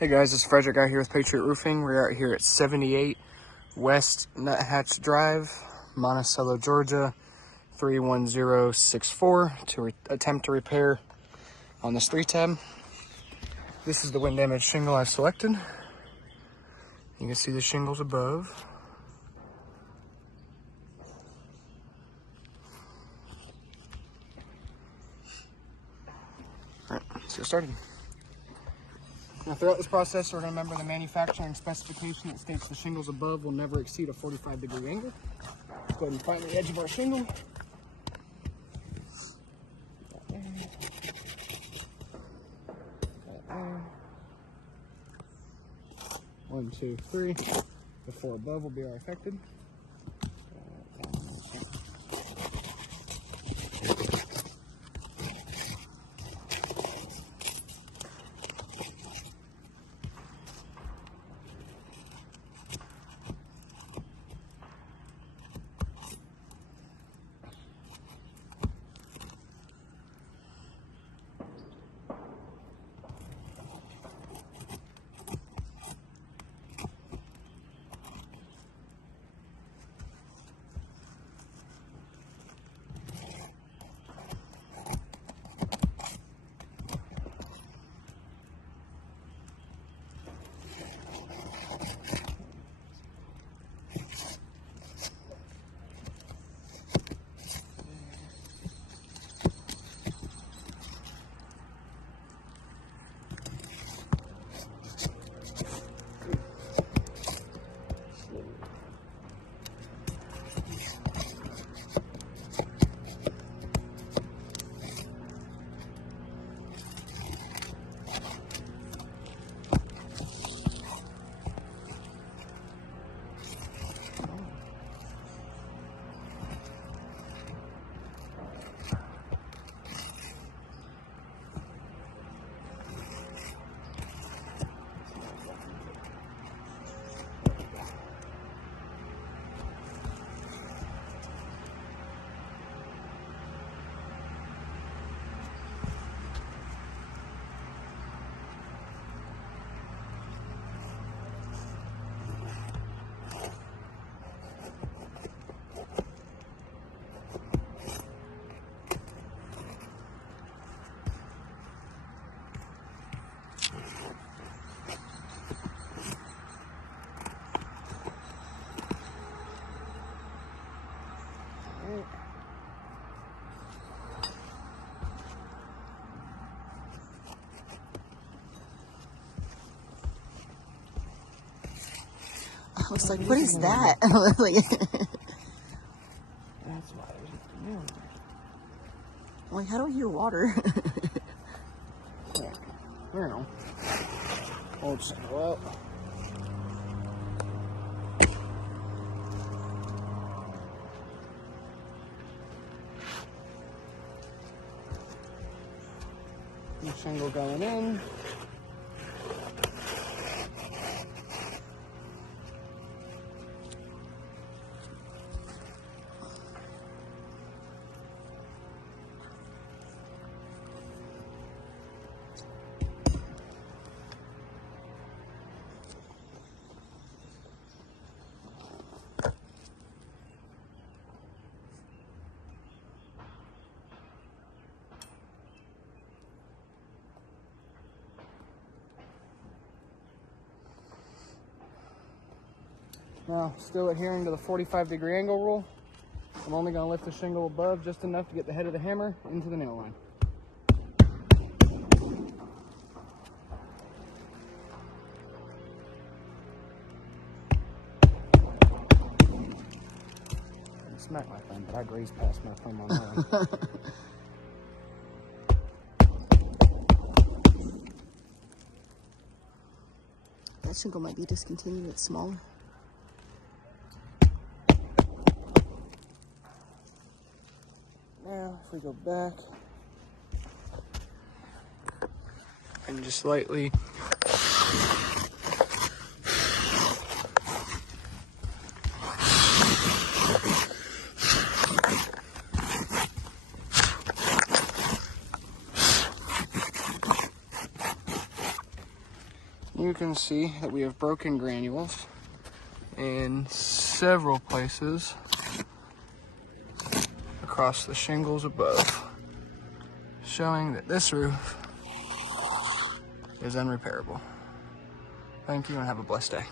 Hey guys, it's Frederick out here with Patriot Roofing. We're out here at 78 West Nuthatch Drive, Monticello, Georgia, 31064 to attempt to repair on this 3-tab. This is the wind damage shingle I selected. You can see the shingles above. All right, let's get started. Now throughout this process, we're going to remember the manufacturing specification that states the shingles above will never exceed a 45-degree angle. Let's go ahead and find the edge of our shingle. One, two, three. The four above will be our affected. I was like, what is that? Like, That's why there's nothing down there. I'm like, how do I hear water? There. Now. Hold shingle up. New shingle going in. Now, still adhering to the 45-degree angle rule, I'm only going to lift the shingle above just enough to get the head of the hammer into the nail line. I smacked my thumb, but I grazed past my thumb on that one. That shingle might be discontinued. It's smaller. Now, if we go back and just lightly You can see that we have broken granules in several places across the shingles above, showing that this roof is unrepairable. Thank you and have a blessed day.